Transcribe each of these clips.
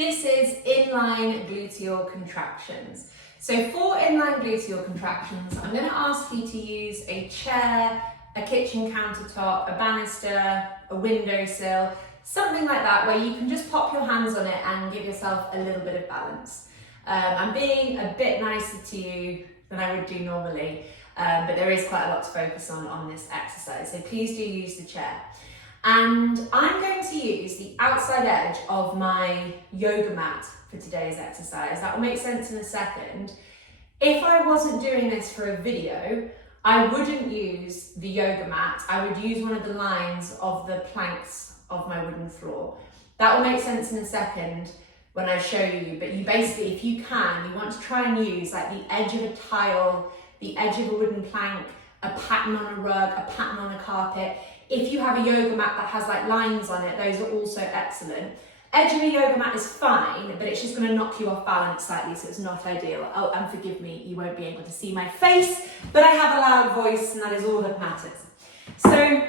This is in-line gluteal contractions. So for in-line gluteal contractions, I'm going to ask you to use a chair, a kitchen countertop, a banister, a windowsill, something like that where you can just pop your hands on it and give yourself a little bit of balance. I'm being a bit nicer to you than I would do normally, but there is quite a lot to focus on this exercise, so please do use the chair. And I'm going to use the outside edge of my yoga mat for today's exercise. That will make sense in a second. If I wasn't doing this for a video, I wouldn't use the yoga mat. I would use one of the lines of the planks of my wooden floor. That will make sense in a second when I show you, but you basically, if you can, you want to try and use like the edge of a tile, the edge of a wooden plank, a pattern on a rug, a pattern on a carpet. If you have a yoga mat that has like lines on it, those are also excellent. Edge of a yoga mat is fine, but it's just going to knock you off balance slightly, so it's not ideal. Oh, and forgive me, you won't be able to see my face, but I have a loud voice and that is all that matters. So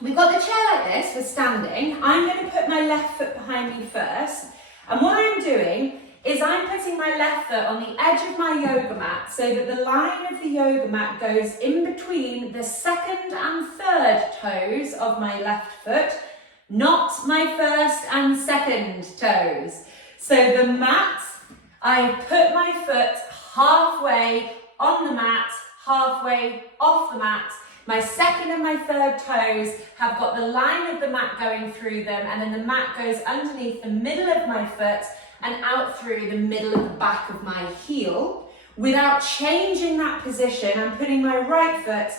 we've got the chair like this for standing. I'm going to put my left foot behind me first, and what I'm doing is I'm putting my left foot on the edge of my yoga mat so that the line of the yoga mat goes in between the second and third toes of my left foot, not my first and second toes. So the mat, I put my foot halfway on the mat, halfway off the mat. My second and my third toes have got the line of the mat going through them, and then the mat goes underneath the middle of my foot and out through the middle of the back of my heel. Without changing that position, I'm putting my right foot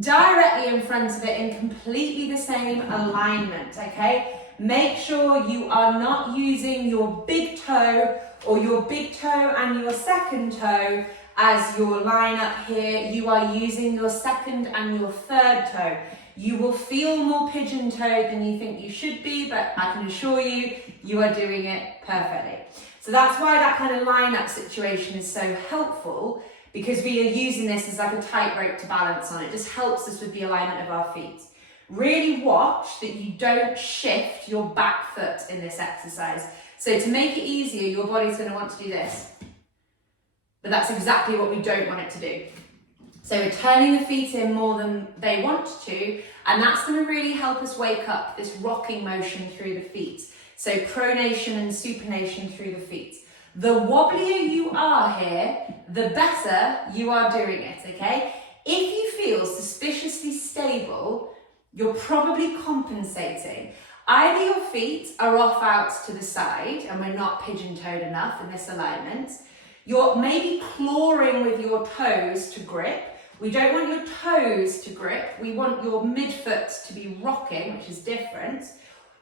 directly in front of it in completely the same alignment, okay? Make sure you are not using your big toe or your big toe and your second toe as your line up here. You are using your second and your third toe. You will feel more pigeon-toed than you think you should be, but I can assure you, you are doing it perfectly. So that's why that kind of line-up situation is so helpful, because we are using this as like a tightrope to balance on. It just helps us with the alignment of our feet. Really watch that you don't shift your back foot in this exercise. So to make it easier, your body's going to want to do this. But that's exactly what we don't want it to do. So we're turning the feet in more than they want to, and that's going to really help us wake up this rocking motion through the feet. So pronation and supination through the feet. The wobblier you are here, the better you are doing it, okay? If you feel suspiciously stable, you're probably compensating. Either your feet are off out to the side and we're not pigeon-toed enough in this alignment. You're maybe clawing with your toes to grip. We don't want your toes to grip. We want your midfoot to be rocking, which is different.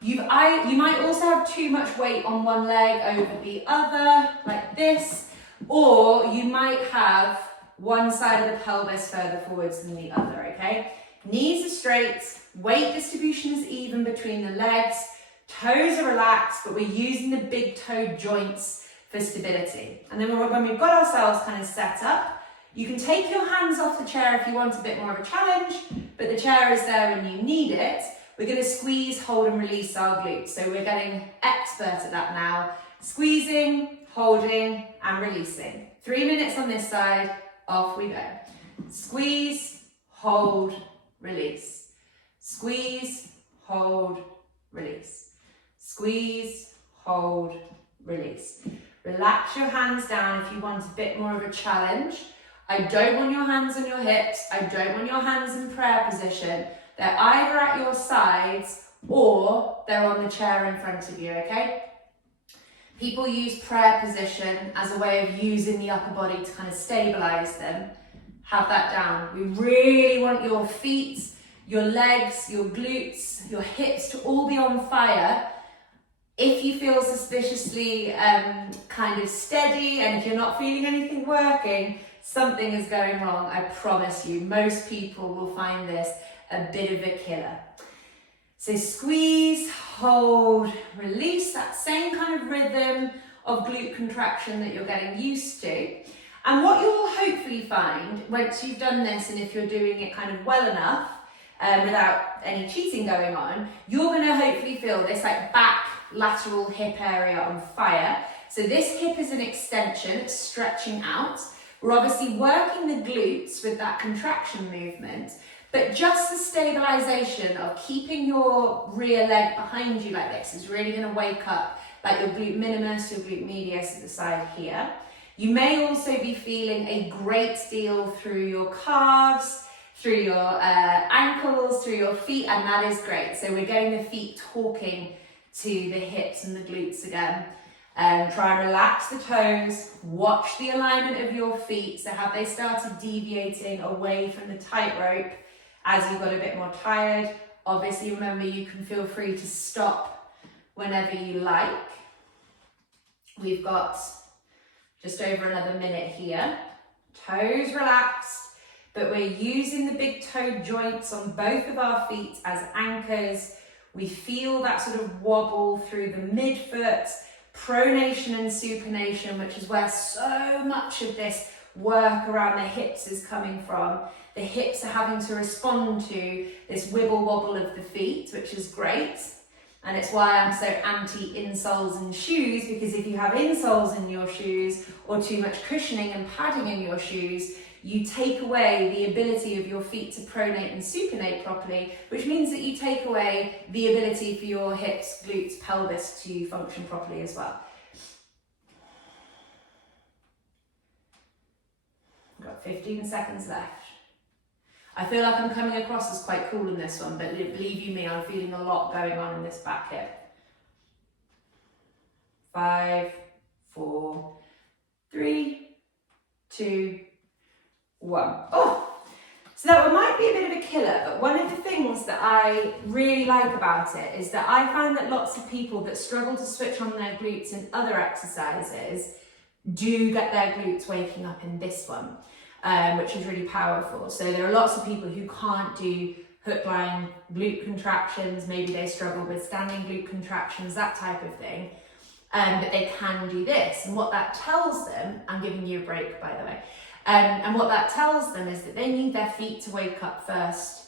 You might also have too much weight on one leg over the other, like this, or you might have one side of the pelvis further forwards than the other, okay? Knees are straight, weight distribution is even between the legs, toes are relaxed, but we're using the big toe joints for stability. And then when we've got ourselves kind of set up, you can take your hands off the chair if you want a bit more of a challenge, but the chair is there when you need it. We're going to squeeze, hold and release our glutes. So we're getting expert at that now. Squeezing, holding and releasing. 3 minutes on this side, off we go. Squeeze, hold, release. Squeeze, hold, release. Squeeze, hold, release. Relax your hands down if you want a bit more of a challenge. I don't want your hands on your hips. I don't want your hands in prayer position. They're either at your sides or they're on the chair in front of you, okay? People use prayer position as a way of using the upper body to kind of stabilize them. Have that down. We really want your feet, your legs, your glutes, your hips to all be on fire. If you feel suspiciously kind of steady and if you're not feeling anything working, something is going wrong, I promise you. Most people will find this a bit of a killer. So squeeze, hold, release, that same kind of rhythm of glute contraction that you're getting used to. And what you'll hopefully find once you've done this, and if you're doing it kind of well enough, without any cheating going on, you're going to hopefully feel this like back lateral hip area on fire. So this hip is an extension, it's stretching out. We're obviously working the glutes with that contraction movement, but just the stabilization of keeping your rear leg behind you like this is really going to wake up like your glute minimus, your glute medius at the side here. You may also be feeling a great deal through your calves, through your ankles, through your feet, and that is great. So we're getting the feet talking to the hips and the glutes again. Try and relax the toes, watch the alignment of your feet. So have they started deviating away from the tightrope as you got a bit more tired? Obviously, remember, you can feel free to stop whenever you like. We've got just over another minute here. Toes relaxed, but we're using the big toe joints on both of our feet as anchors. We feel that sort of wobble through the midfoot, pronation and supination, which is where so much of this work around the hips is coming from. The hips are having to respond to this wibble wobble of the feet, which is great. And it's why I'm so anti-insoles in shoes, because if you have insoles in your shoes or too much cushioning and padding in your shoes, you take away the ability of your feet to pronate and supinate properly, which means that you take away the ability for your hips, glutes, pelvis to function properly as well. I've got 15 seconds left. I feel like I'm coming across as quite cool in this one, but believe you me, I'm feeling a lot going on in this back hip. 5, 4, 3, 2, 1. Oh, so that might be a bit of a killer, but one of the things that I really like about it is that I find that lots of people that struggle to switch on their glutes in other exercises do get their glutes waking up in this one. Which is really powerful. So there are lots of people who can't do hook line glute contractions, maybe they struggle with standing glute contractions, that type of thing, but they can do this. And what that tells them, I'm giving you a break by the way, and what that tells them is that they need their feet to wake up first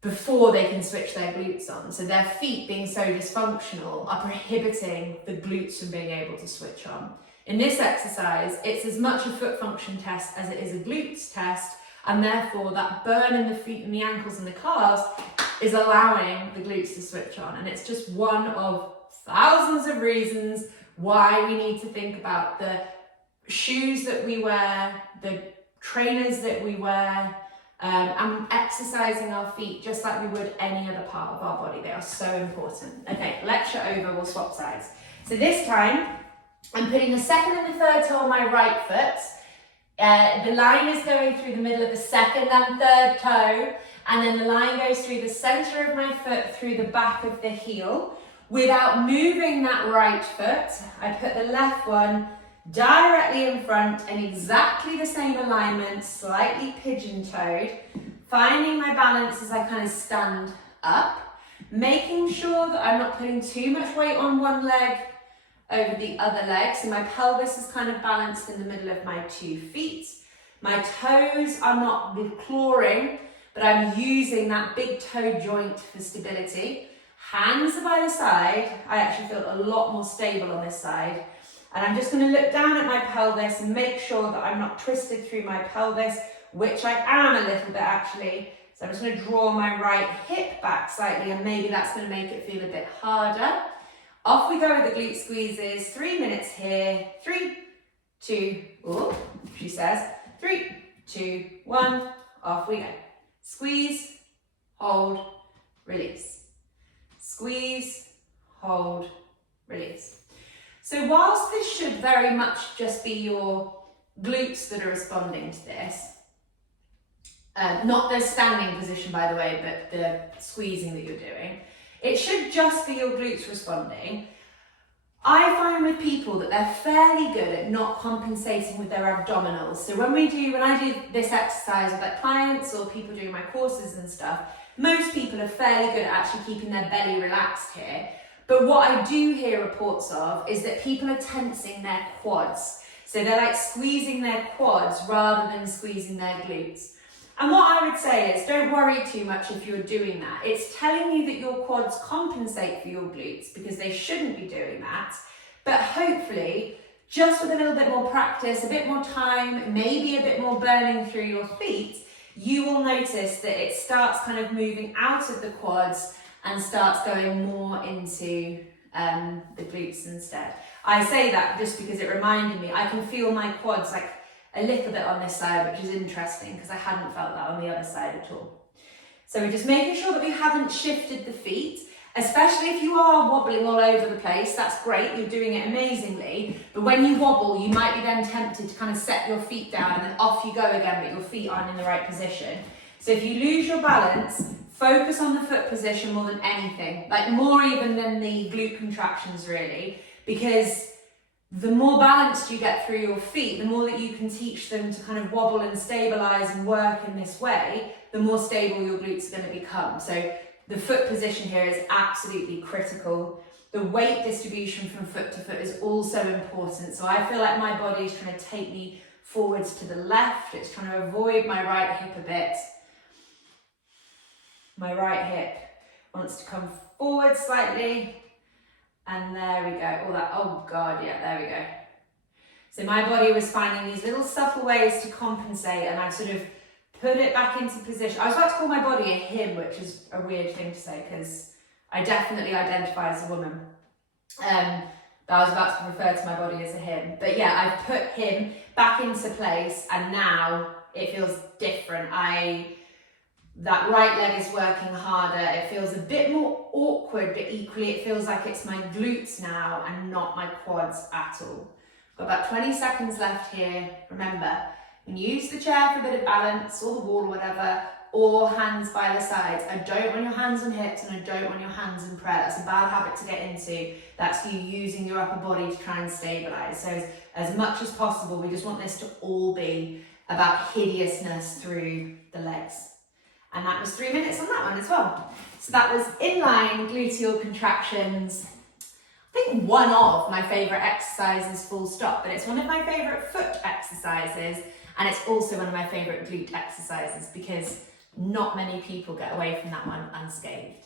before they can switch their glutes on. So their feet being so dysfunctional are prohibiting the glutes from being able to switch on. In this exercise, it's as much a foot function test as it is a glutes test, and therefore that burn in the feet and the ankles and the calves is allowing the glutes to switch on. And it's just one of thousands of reasons why we need to think about the shoes that we wear, the trainers that we wear, and exercising our feet just like we would any other part of our body. They are so important. Okay, lecture over, we'll swap sides. So this time, I'm putting the second and the third toe on my right foot. The line is going through the middle of the second and third toe, and then the line goes through the center of my foot through the back of the heel. Without moving that right foot, I put the left one directly in front in exactly the same alignment, slightly pigeon-toed, finding my balance as I kind of stand up, making sure that I'm not putting too much weight on one leg over the other leg, so my pelvis is kind of balanced in the middle of my 2 feet. My toes are not clawing, but I'm using that big toe joint for stability. Hands are by the side. I actually feel a lot more stable on this side. And I'm just going to look down at my pelvis and make sure that I'm not twisted through my pelvis, which I am a little bit actually. So I'm just going to draw my right hip back slightly, and maybe that's going to make it feel a bit harder. Off we go with the glute squeezes. 3 minutes here. 3, 2, oh, she says. 3, 2, 1. Off we go. Squeeze, hold, release. Squeeze, hold, release. So whilst this should very much just be your glutes that are responding to this, not the standing position by the way, but the squeezing that you're doing, it should just be your glutes responding. I find with people that they're fairly good at not compensating with their abdominals. So when I do this exercise with like clients or people doing my courses and stuff, most people are fairly good at actually keeping their belly relaxed here. But what I do hear reports of is that people are tensing their quads. So they're like squeezing their quads rather than squeezing their glutes. And what I would say is, don't worry too much if you're doing that. It's telling you that your quads compensate for your glutes because they shouldn't be doing that. But hopefully, just with a little bit more practice, a bit more time, maybe a bit more burning through your feet, you will notice that it starts kind of moving out of the quads and starts going more into the glutes instead. I say that just because it reminded me, I can feel my quads like a little bit on this side, which is interesting because I hadn't felt that on the other side at all. So we're just making sure that we haven't shifted the feet, especially if you are wobbling all over the place. That's great, you're doing it amazingly. But when you wobble, you might be then tempted to kind of set your feet down and then off you go again, but your feet aren't in the right position. So if you lose your balance, focus on the foot position more than anything, like more even than the glute contractions really, because the more balanced you get through your feet, the more that you can teach them to kind of wobble and stabilize and work in this way, the more stable your glutes are going to become. So the foot position here is absolutely critical. The weight distribution from foot to foot is also important. So I feel like my body is trying to take me forwards to the left. It's trying to avoid my right hip a bit. My right hip wants to come forward slightly. And there we go. Oh God, yeah, there we go. So my body was finding these little subtle ways to compensate, and I've sort of put it back into position. I was about to call my body a him, which is a weird thing to say because I definitely identify as a woman. But I was about to refer to my body as a him. But yeah, I've put him back into place and now it feels different. That right leg is working harder. It feels a bit more awkward, but equally it feels like it's my glutes now and not my quads at all. Got about 20 seconds left here. Remember, when you use the chair for a bit of balance or the wall or whatever, or hands by the sides. I don't want your hands on hips and I don't want your hands in prayer. That's a bad habit to get into. That's you using your upper body to try and stabilize. So as much as possible, we just want this to all be about hideousness through the legs. And that was 3 minutes on that one as well. So that was in-line gluteal contractions. I think one of my favourite exercises, full stop, but it's one of my favourite foot exercises, and it's also one of my favourite glute exercises because not many people get away from that one unscathed.